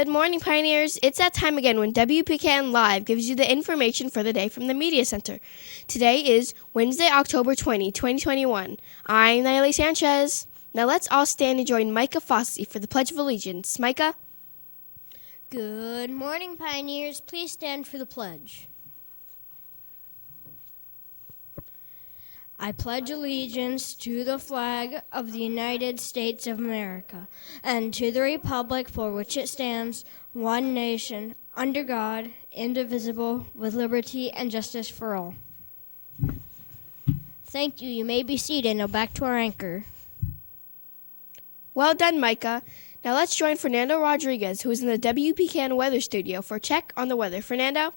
Good morning, Pioneers. It's that time again when WPKN Live gives you the information for the day from the Media Center. Today is Wednesday, October 20, 2021. I'm Nayeli Sanchez. Now let's all stand and join Micah Fossey for the Pledge of Allegiance. Micah? Good morning, Pioneers. Please stand for the pledge. I pledge allegiance to the flag of the United States of America and to the republic for which it stands, one nation, under God, indivisible, with liberty and justice for all. Thank you. You may be seated. Now back to our anchor. Well done, Micah. Now let's join Fernando Rodriguez, who is in the WPKN Weather Studio, for a check on the weather. Fernando?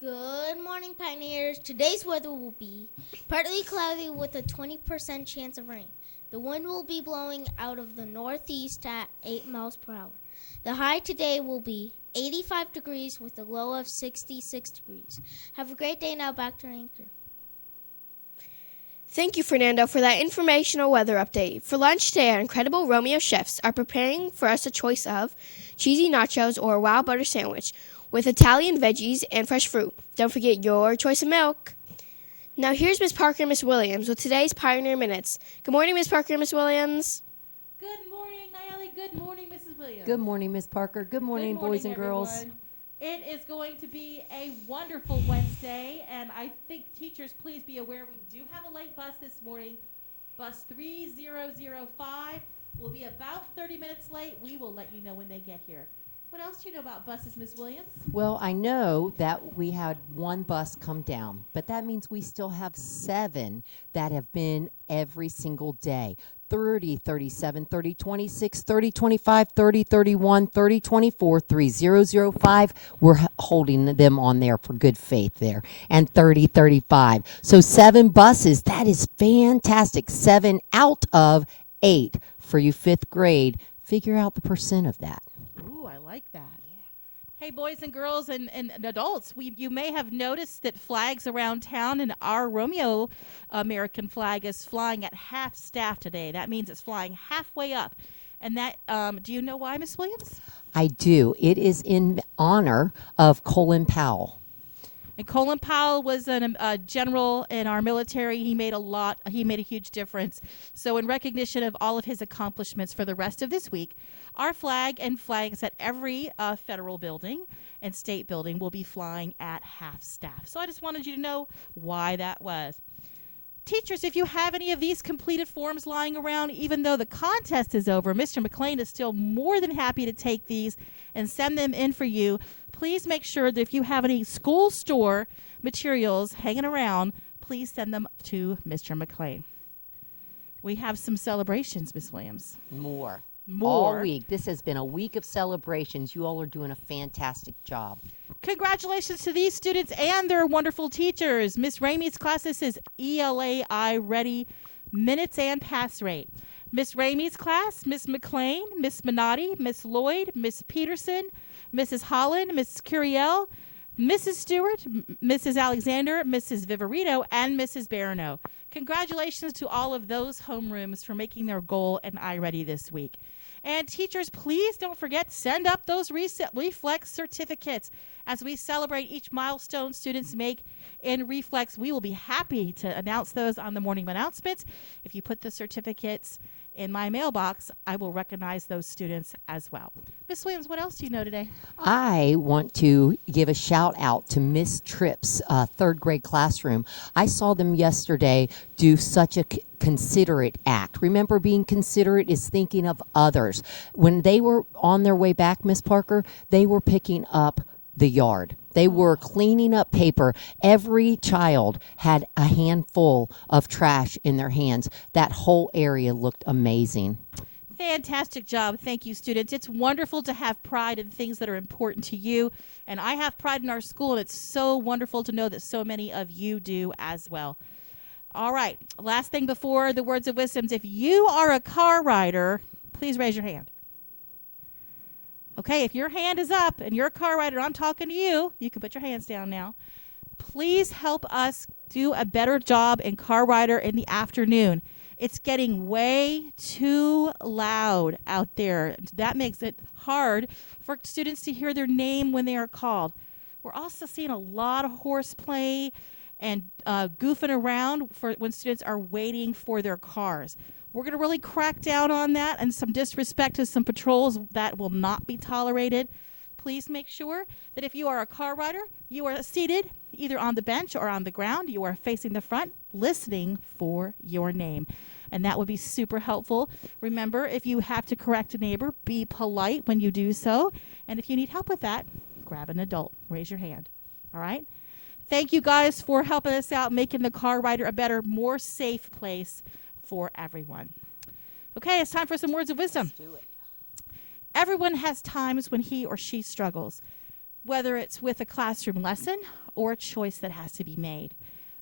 Good morning, Pioneers. Today's weather will be partly cloudy with a 20% chance of rain. The wind will be blowing out of the northeast at 8 miles per hour. The high today will be 85 degrees with a low of 66 degrees. Have a great day. Now back to Anchor. Thank you, Fernando, for that informational weather update. For lunch today, our incredible Romeo chefs are preparing for us a choice of cheesy nachos or a wild butter sandwich with Italian veggies and fresh fruit. Don't forget your choice of milk. Now here's Miss Parker and Miss Williams with today's Pioneer Minutes. Good morning, Miss Parker and Miss Williams. Good morning, Nayeli. Good morning, Mrs. Williams. Good morning, Miss Parker. Good morning, boys and girls. Everyone. It is going to be a wonderful Wednesday, and I think teachers, please be aware we do have a late bus this morning. Bus 3005 will be about 30 minutes late. We will let you know when they get here. What else do you know about buses, Ms. Williams? Well, I know that we had one bus come down, but that means we still have 7 that have been every single day. 30, 37, 30, 26, 30, 25, 30, 31, 30, 24, 3005. We're holding them on there for good faith there. And 30, 35. So 7 buses. That is fantastic. 7 out of 8 for you 5th grade. Figure out the percent of that. Ooh, I like that. Hey, boys and girls and adults, you may have noticed that flags around town, and our Romeo American flag is flying at half staff today. That means it's flying halfway up. And that, do you know why, Miss Williams? I do. It is in honor of Colin Powell. And Colin Powell was a general in our military. He made a huge difference. So in recognition of all of his accomplishments for the rest of this week, our flag and flags at every federal building and state building will be flying at half staff. So I just wanted you to know why that was. Teachers, if you have any of these completed forms lying around, even though the contest is over, Mr. McLean is still more than happy to take these and send them in for you. Please make sure that if you have any school store materials hanging around, please send them to Mr. McLean. We have some celebrations, Miss Williams. More. More. All week. This has been a week of celebrations. You all are doing a fantastic job. Congratulations to these students and their wonderful teachers. Miss Ramey's class, this is ELAI Ready Minutes and Pass Rate. Miss Ramey's class, Miss McLean, Miss Minotti, Miss Lloyd, Miss Peterson, Mrs. Holland, Mrs. Curiel, Mrs. Stewart, Mrs. Alexander, Mrs. Viverito, and Mrs. Barano. Congratulations to all of those homerooms for making their goal and iReady this week. And teachers, please don't forget, send up those Reflex certificates. As we celebrate each milestone students make in Reflex, we will be happy to announce those on the morning announcements. If you put the certificates in my mailbox, I will recognize those students as well. Miss Williams, what else do you know today? I want to give a shout out to Miss Tripp's 3rd grade classroom. I saw them yesterday do such a considerate act. Remember, being considerate is thinking of others. When they were on their way back, Miss Parker, they were picking up the yard. They were cleaning up paper. Every child had a handful of trash in their hands. That whole area looked amazing. Fantastic job. Thank you, students. It's wonderful to have pride in things that are important to you. And I have pride in our school, and it's so wonderful to know that so many of you do as well. All right. Last thing before the words of wisdom. If you are a car rider, please raise your hand. Okay, if your hand is up and you're a car rider, I'm talking to you. You can put your hands down now. Please help us do a better job in car rider in the afternoon. It's getting way too loud out there. That makes it hard for students to hear their name when they are called. We're also seeing a lot of horseplay and goofing around for when students are waiting for their cars. We're going to really crack down on that, and some disrespect to some patrols that will not be tolerated. Please make sure that if you are a car rider, you are seated either on the bench or on the ground. You are facing the front, listening for your name. And that would be super helpful. Remember, if you have to correct a neighbor, be polite when you do so. And if you need help with that, grab an adult. Raise your hand. All right? Thank you guys for helping us out, making the car rider a better, more safe place for everyone. Okay, it's time for some words of wisdom. Let's do it. Everyone has times when he or she struggles, whether it's with a classroom lesson or a choice that has to be made.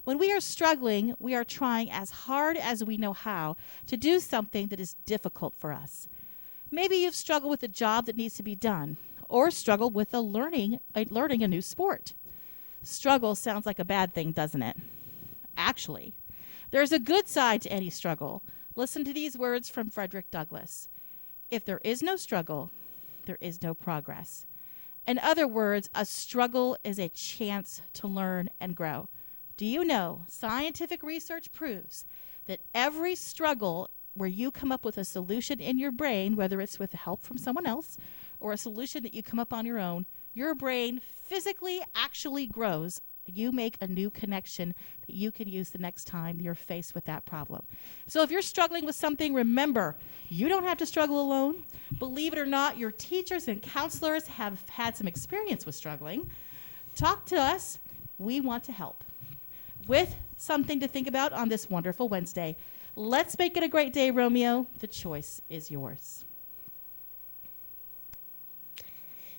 When we are struggling, we are trying as hard as we know how to do something that is difficult for us. Maybe you've struggled with a job that needs to be done, or struggled with learning a new sport. Struggle sounds like a bad thing, doesn't it? Actually, there's a good side to any struggle. Listen to these words from Frederick Douglass. If there is no struggle, there is no progress. In other words, a struggle is a chance to learn and grow. Do you know scientific research proves that every struggle where you come up with a solution in your brain, whether it's with help from someone else or a solution that you come up on your own, your brain physically actually grows. You make a new connection that you can use the next time you're faced with that problem. So if you're struggling with something, remember, you don't have to struggle alone. Believe it or not, your teachers and counselors have had some experience with struggling. Talk to us. We want to help. With something to think about on this wonderful Wednesday. Let's make it a great day, Romeo. The choice is yours.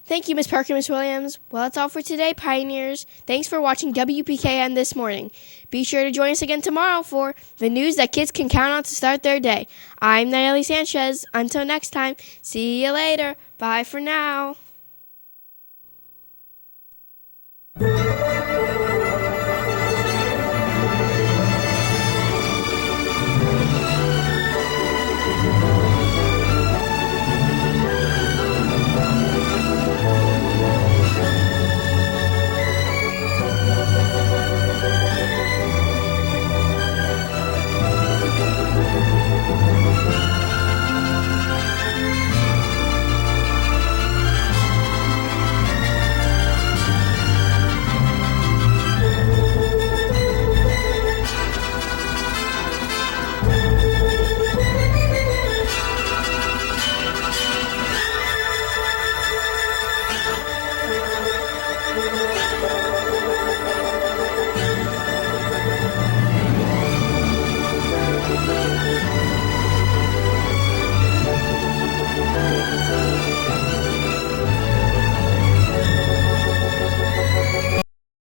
Thank you, Ms. Parker, Ms. Williams. Well, that's all for today, Pioneers. Thanks for watching WPKN this morning. Be sure to join us again tomorrow for the news that kids can count on to start their day. I'm Nayeli Sanchez. Until next time, see you later. Bye for now.